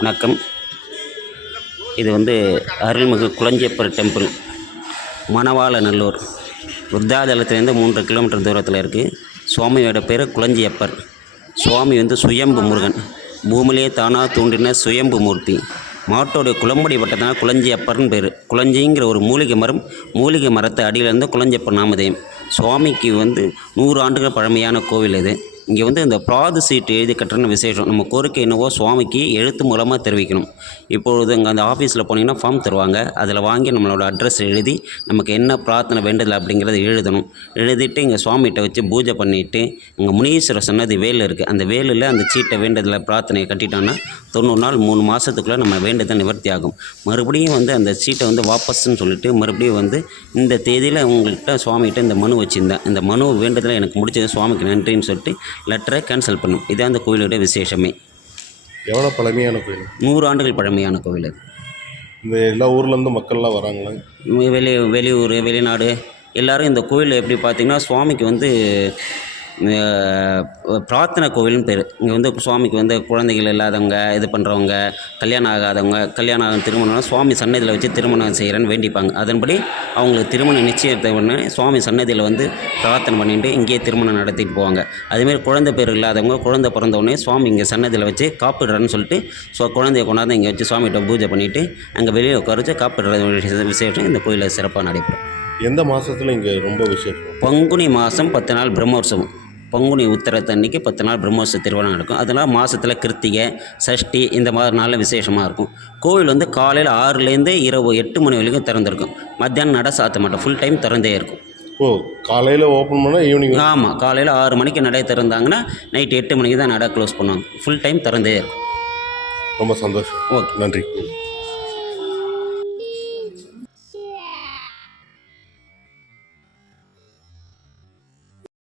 வணக்கம். இது வந்து அருள்மிகு குளஞ்சியப்பர் டெம்பிள், மணவாளநல்லூர். விருத்தாச்சலத்துலேருந்து 3 கிலோமீட்டர் தூரத்தில் இருக்குது. சுவாமியோட பேர் குளஞ்சியப்பர். சுவாமி வந்து சுயம்பு முருகன், பூமியிலே தானாக தோன்றின சுயம்பு மூர்த்தி. மாட்டோடைய குளம்படி பட்டதுனால குளஞ்சியப்பர்னு பேர். குளஞ்சிங்கிற ஒரு மூலிகை மரத்தை அடியிலேருந்து குளஞ்சியப்பர் நாமதேயம். சுவாமிக்கு வந்து 100 ஆண்டுகள் பழமையான கோவில் இது. இங்கே வந்து இந்த பிராது சீட்டு எழுதி கட்டுறன்னு விசேஷம். நம்ம கோரிக்கை என்னவோ சுவாமிக்கு எழுத்து மூலமாக தெரிவிக்கணும். இப்பொழுது இங்கே அந்த ஆஃபீஸில் போனீங்கன்னா ஃபார்ம் தருவாங்க. அதில் வாங்கி நம்மளோட அட்ரஸ் எழுதி நமக்கு என்ன பிரார்த்தனை வேண்டுதல் அப்படிங்கிறத எழுதணும். எழுதிட்டு இங்கே சுவாமிகிட்ட வச்சு பூஜை பண்ணிவிட்டு, இங்கே முனீஸ்வரர் சன்னதி வேல் இருக்குது. அந்த வேலில் அந்த சீட்டை வேண்டுதலை பிரார்த்தனையை கட்டிட்டோன்னா 90 நாள் 3 மாதத்துக்குள்ளே நம்ம வேண்டுதல் நிவர்த்தி ஆகும். மறுபடியும் வந்து அந்த சீட்டை வந்து வாபஸ்ன்னு சொல்லிட்டு மறுபடியும் வந்து இந்த தேதியில் உங்கள்கிட்ட சுவாமிகிட்ட இந்த மனு வச்சுருந்தேன், இந்த மனு வேண்டுதலை எனக்கு முடிச்சது சுவாமிக்கு நன்றின்னு சொல்லிட்டு லெட்டரை கேன்சல் பண்ணும். இதான் அந்த கோவிலுடைய விசேஷமே. எவ்வளோ பழமையான கோயில்? 100 ஆண்டுகள் பழமையான கோவில் அது. இந்த எல்லா ஊர்லேருந்து மக்கள்லாம் வராங்களா? வெளியூர், வெளிநாடு எல்லோரும் இந்த கோவில் எப்படி பார்த்திங்கன்னா சுவாமிக்கு வந்து பிரார்த்தனை கோவில்னு பேர். இங்கே வந்து சுவாமிக்கு வந்து குழந்தைகள் இல்லாதவங்க, இது பண்ணுறவங்க, கல்யாணம் ஆகாதவங்க, கல்யாணம் திருமணம் சுவாமி சன்னதியில் வச்சு திருமணம் செய்கிறேன்னு வேண்டிப்பாங்க. அதன்படி அவங்களுக்கு திருமணம் நிச்சயத்தை உடனே சுவாமி சன்னதியில் வந்து பிரார்த்தனை பண்ணிட்டு இங்கேயே திருமணம் நடத்திட்டு போவாங்க. அதேமாதிரி குழந்தை பேர் இல்லாதவங்க குழந்தை பிறந்தவுடனே சுவாமி இங்கே சன்னதியில் வச்சு காப்பிடுறன்னு சொல்லிட்டு குழந்தைய கொண்டாந்து இங்கே வச்சு சுவாமிகிட்ட பூஜை பண்ணிவிட்டு அங்கே வெளியே உட்கார காப்பிடுற விசேஷம் இந்த கோயிலில் சிறப்பாக நடைபெறும். எந்த மாதத்தில் இங்கே ரொம்ப விசேஷம்? பங்குனி மாதம் 10 நாள் பிரம்மோற்சவம். பங்குனி உத்திரத்தன்னைக்கு 10 நாள் பிரம்மோற்சவ திருவிழா நடக்கும். அதனால் மாதத்தில் கிருத்திகை, சஷ்டி இந்த மாதிரி நாளில் விசேஷமாக இருக்கும். கோவில் வந்து காலையில் 6லேருந்து இரவு 8 மணி வரைக்கும் திறந்துருக்கும். மத்தியானம் நட சாத்த மாட்டோம், ஃபுல் டைம் திறந்தே இருக்கும். ஓ, காலையில் ஓப்பன் பண்ணால் ஈவினிங்? ஆமாம், காலையில் 6 மணிக்கு நடை திறந்தாங்கன்னா நைட்டு 8 மணிக்கு தான் நடை க்ளோஸ் பண்ணுவாங்க. ஃபுல் டைம் திறந்தே இருக்கும். ரொம்ப சந்தோஷம். ஓகே, நன்றி.